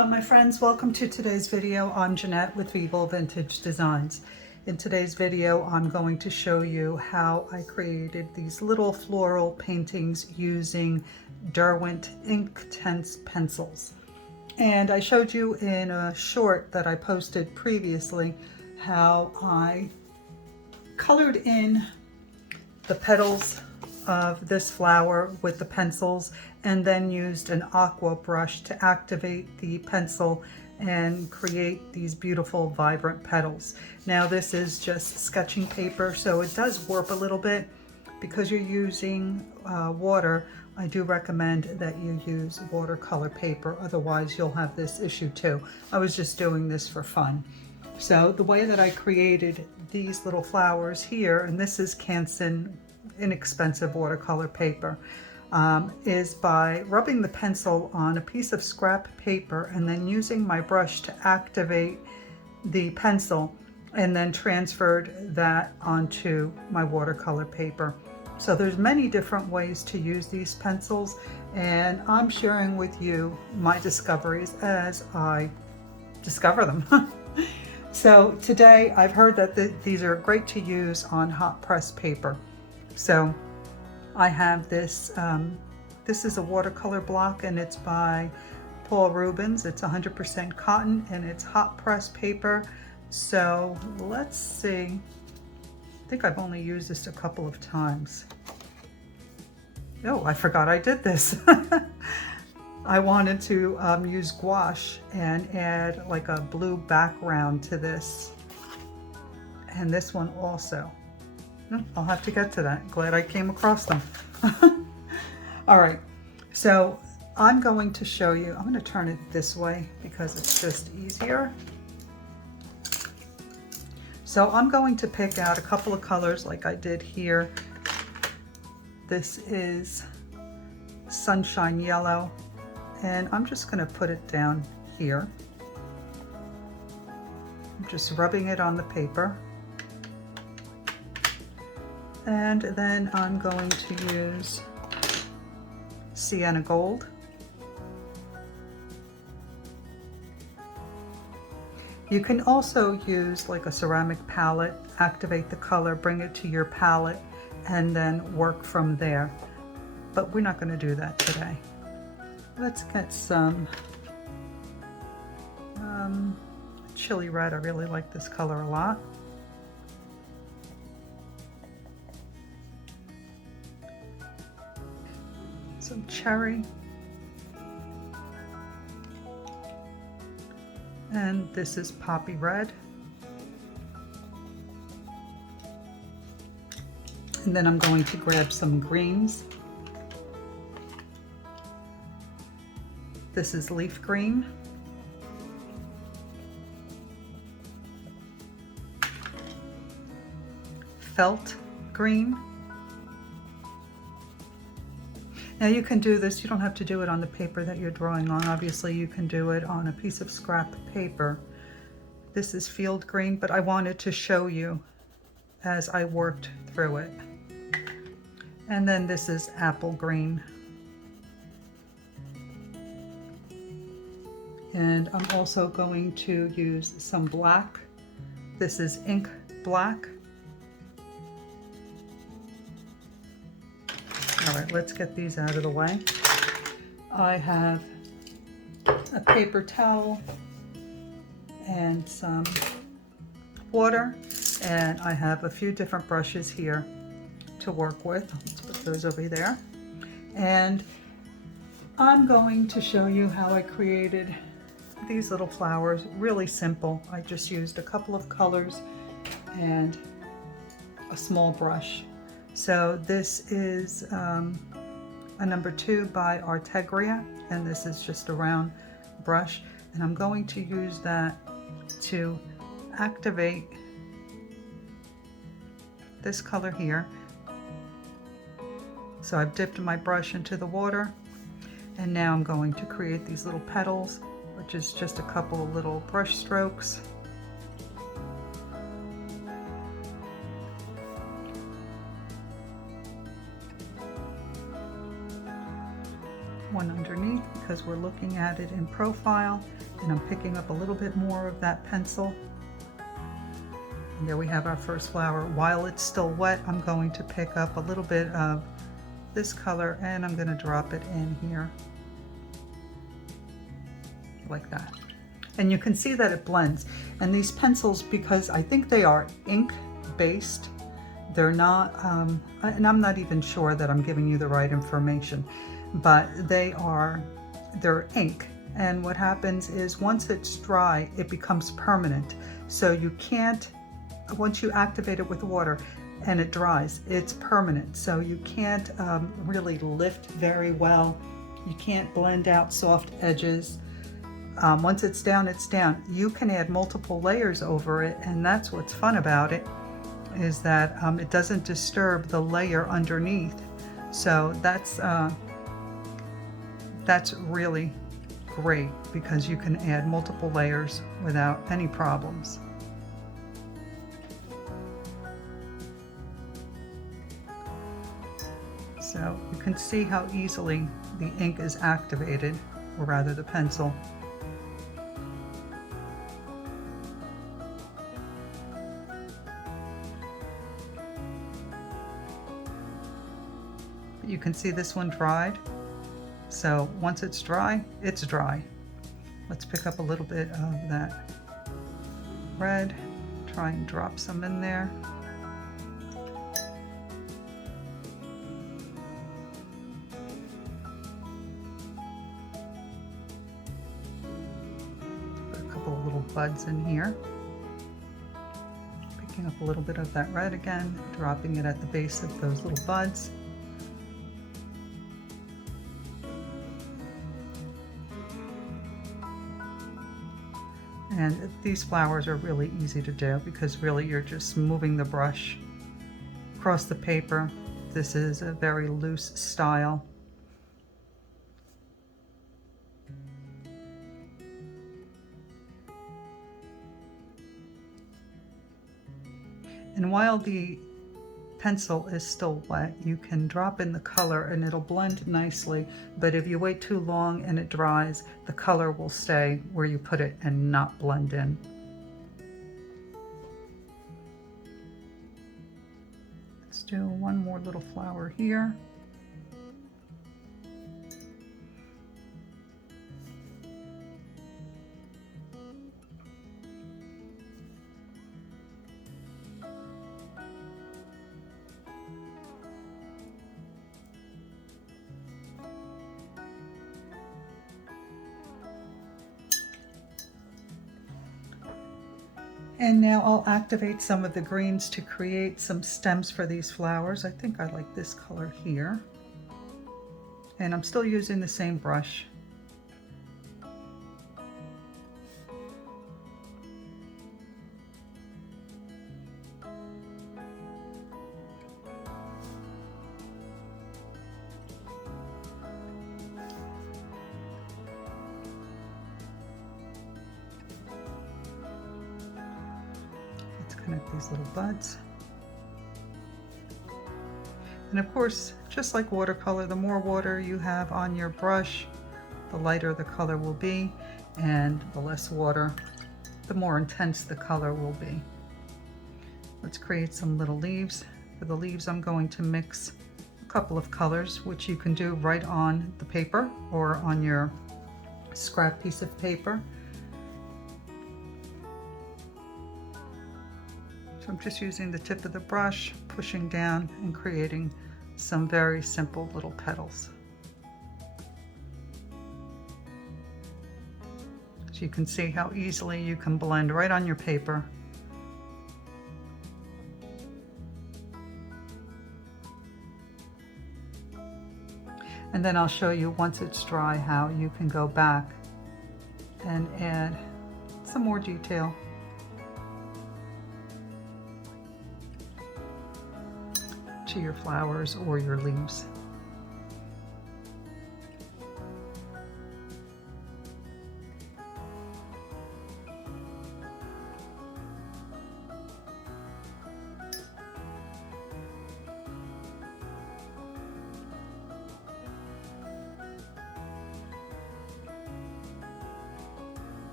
Hello my friends, welcome to today's video. I'm Jeanette with Vivo Vintage Designs. In today's video I'm going to show you how I created these little floral paintings using DERWENT Inktense pencils. And I showed you in a short that I posted previously how I colored in the petals of this flower with the pencils and then used an aqua brush to activate the pencil and create these beautiful vibrant petals. Now this is just sketching paper, so it does warp a little bit. Because you're using water, I do recommend that you use watercolor paper, otherwise you'll have this issue too. I was just doing this for fun. So the way that I created these little flowers here, and this is Canson inexpensive watercolor paper, is by rubbing the pencil on a piece of scrap paper and then using my brush to activate the pencil and then transferred that onto my watercolor paper. So there's many different ways to use these pencils, and I'm sharing with you my discoveries as I discover them. So today I've heard that these are great to use on hot press paper. So I have this, this is a watercolor block and it's by Paul Rubens. It's 100% cotton and it's hot press paper. So let's see, I think I've only used this a couple of times. Oh, I forgot I did this. I wanted to use gouache and add like a blue background to this. And this one also. I'll have to get to that. Glad I came across them. All right, so I'm going to show you, I'm going to turn it this way because it's just easier. So I'm going to pick out a couple of colors like I did here. This is Sunshine Yellow, and I'm just going to put it down here. I'm just rubbing it on the paper. And then I'm going to use Sienna Gold. You can also use like a ceramic palette, activate the color, bring it to your palette, and then work from there. But we're not going to do that today. Let's get some chili red. I really like this color a lot. Some cherry, and this is poppy red, and then I'm going to grab some greens. This is leaf green, felt green. Now you can do this, you don't have to do it on the paper that you're drawing on. Obviously you can do it on a piece of scrap paper. This is field green, but I wanted to show you as I worked through it. And then this is apple green. And I'm also going to use some black. This is ink black. All right, let's get these out of the way. I have a paper towel and some water, and I have a few different brushes here to work with. Let's put those over there. And I'm going to show you how I created these little flowers. Really simple. I just used a couple of colors and a small brush. So this is a number 2 by Artegria, and this is just a round brush, and I'm going to use that to activate this color here. So I've dipped my brush into the water, and now I'm going to create these little petals, which is just a couple of little brush strokes. one underneath because we're looking at it in profile, and I'm picking up a little bit more of that pencil. And there we have our first flower. While it's still wet, I'm going to pick up a little bit of this color and I'm going to drop it in here like that. And you can see that it blends. And these pencils, because I think they are ink based, they're not, and I'm not even sure that I'm giving you the right information, but they're ink. And what happens is once it's dry, it becomes permanent. So you can't, once you activate it with water and it dries, it's permanent. So you can't really lift very well. You can't blend out soft edges. Once it's down, it's down. You can add multiple layers over it, and that's what's fun about it, is that it doesn't disturb the layer underneath. So that's really great because you can add multiple layers without any problems. So you can see how easily the ink is activated, or rather the pencil. You can see this one dried. So once it's dry, it's dry. Let's pick up a little bit of that red, try and drop some in there. Put a couple of little buds in here. Picking up a little bit of that red again, dropping it at the base of those little buds. And these flowers are really easy to do because really you're just moving the brush across the paper. This is a very loose style. And while the pencil is still wet, you can drop in the color and it'll blend nicely, but if you wait too long and it dries, the color will stay where you put it and not blend in. Let's do one more little flower here. And now I'll activate some of the greens to create some stems for these flowers. I think I like this color here. And I'm still using the same brush. Connect these little buds. And of course, just like watercolor, the more water you have on your brush, the lighter the color will be, and the less water, the more intense the color will be. Let's create some little leaves. For the leaves, I'm going to mix a couple of colors, which you can do right on the paper or on your scrap piece of paper. I'm just using the tip of the brush, pushing down and creating some very simple little petals. So you can see how easily you can blend right on your paper. And then I'll show you once it's dry how you can go back and add some more detail. To your flowers or your leaves.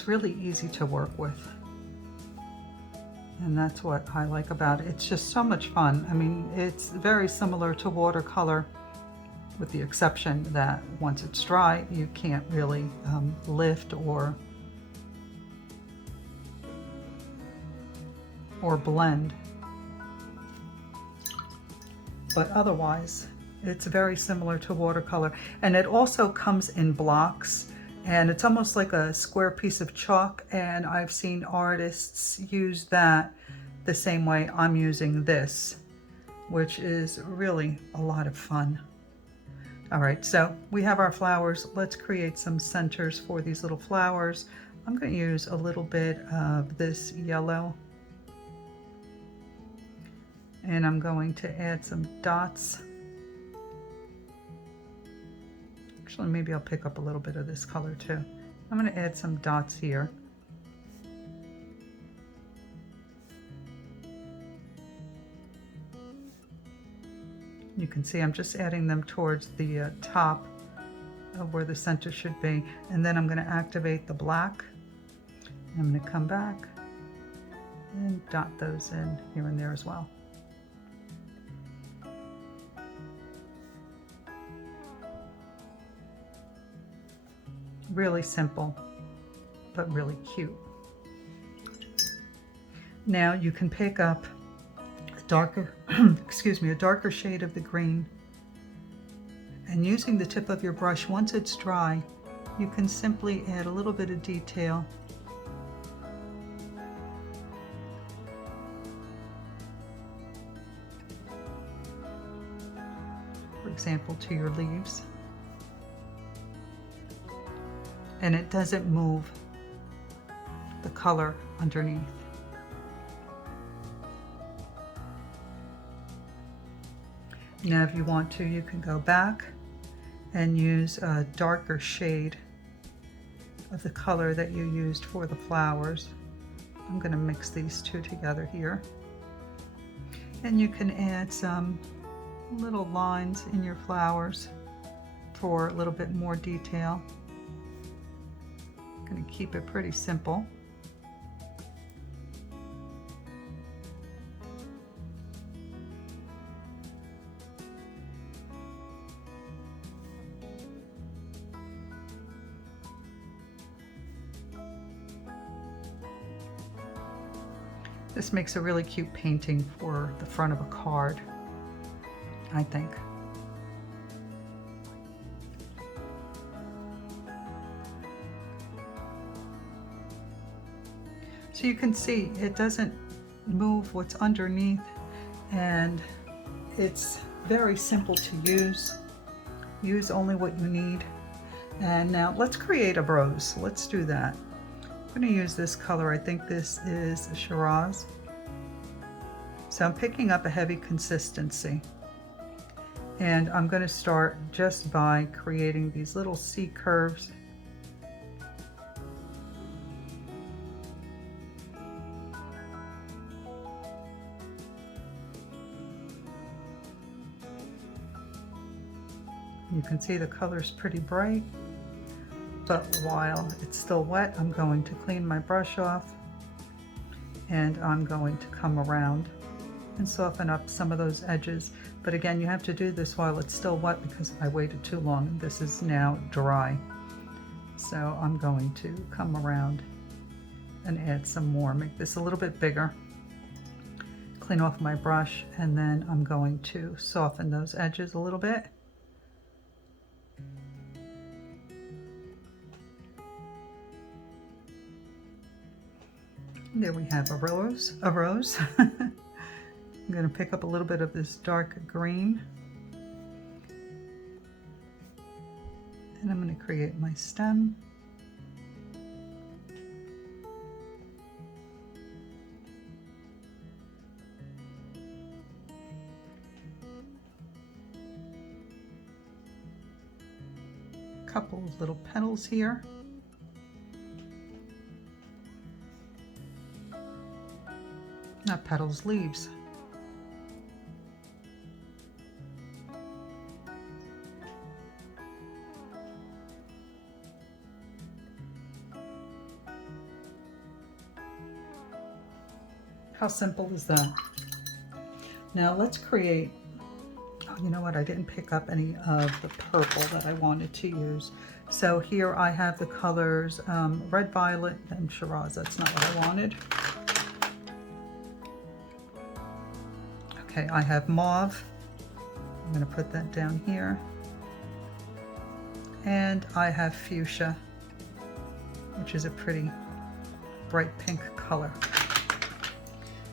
it's really easy to work with. And that's what I like about it. It's just so much fun. I mean, it's very similar to watercolor, with the exception that once it's dry, you can't really lift or blend. But otherwise, it's very similar to watercolor. And it also comes in blocks, and it's almost like a square piece of chalk, and I've seen artists use that the same way I'm using this, which is really a lot of fun. All right, so we have our flowers. Let's create some centers for these little flowers. I'm going to use a little bit of this yellow, and I'm going to add some dots. Actually, maybe I'll pick up a little bit of this color too. I'm going to add some dots here. You can see I'm just adding them towards the top of where the center should be. And then I'm going to activate the black. I'm going to come back and dot those in here and there as well. Really simple, but really cute. Now you can pick up a darker, excuse me, a darker shade of the green, and using the tip of your brush, once it's dry, you can simply add a little bit of detail. For example, to your leaves. And it doesn't move the color underneath. Now if you want to, you can go back and use a darker shade of the color that you used for the flowers. I'm going to mix these two together here. And you can add some little lines in your flowers for a little bit more detail. Going to keep it pretty simple. This makes a really cute painting for the front of a card, I think. So you can see it doesn't move what's underneath, and it's very simple to use. Use only what you need. And now let's create a rose. Let's do that. I'm going to use this color. I think this is a Shiraz. So I'm picking up a heavy consistency. And I'm going to start just by creating these little C curves. You can see the color's pretty bright, but while it's still wet, I'm going to clean my brush off, and I'm going to come around and soften up some of those edges. But again, you have to do this while it's still wet because I waited too long and this is now dry. So I'm going to come around and add some more, make this a little bit bigger, clean off my brush, and then I'm going to soften those edges a little bit. There we have a rose. I'm going to pick up a little bit of this dark green, and I'm going to create my stem. A couple of little petals here. Not petals, leaves. How simple is that? Now let's create, oh, you know what, I didn't pick up any of the purple that I wanted to use. So here I have the colors red, violet, and Shiraz. That's not what I wanted. Okay, I have mauve. I'm going to put that down here. And I have fuchsia, which is a pretty bright pink color.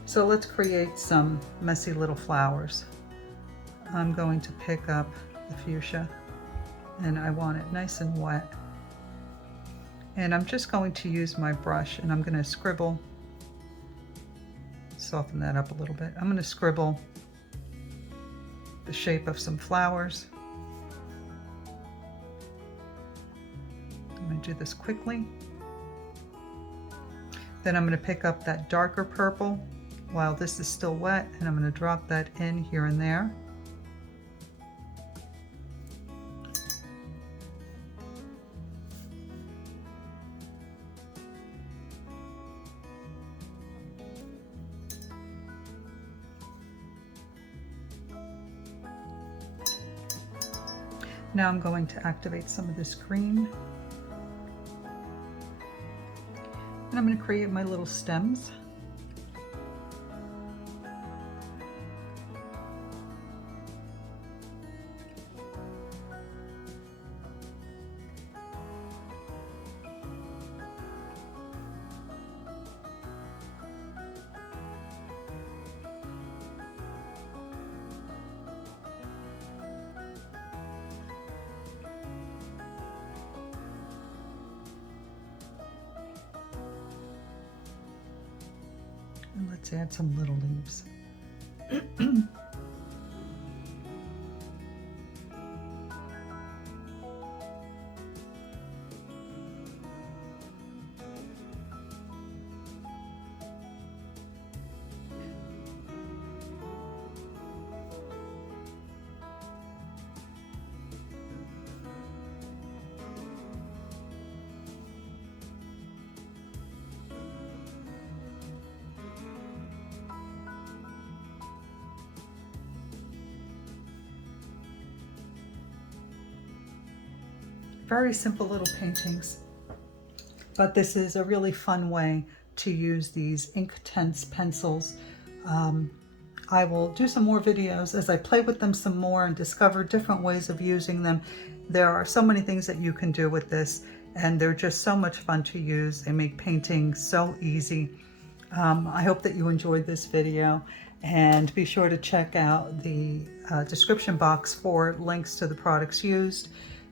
So let's create some messy little flowers. I'm going to pick up the fuchsia and I want it nice and wet. And I'm just going to use my brush and I'm going to scribble, soften that up a little bit. I'm going to scribble the shape of some flowers. I'm going to do this quickly. Then I'm going to pick up that darker purple while this is still wet, and I'm going to drop that in here and there. Now I'm going to activate some of this green. And I'm going to create my little stems. And let's add some little leaves. Very simple little paintings, but this is a really fun way to use these Inktense pencils. I will do some more videos as I play with them some more and discover different ways of using them. There are so many things that you can do with this, and they're just so much fun to use. They make painting so easy. I hope that you enjoyed this video, and be sure to check out the description box for links to the products used.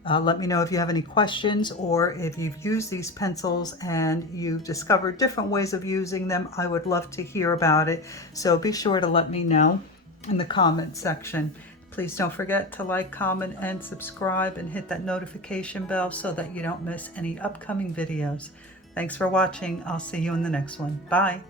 Let me know if you have any questions or if you've used these pencils and you've discovered different ways of using them. I would love to hear about it. So be sure to let me know in the comment section. Please don't forget to like, comment, and subscribe, and hit that notification bell so that you don't miss any upcoming videos. Thanks for watching. I'll see you in the next one. Bye.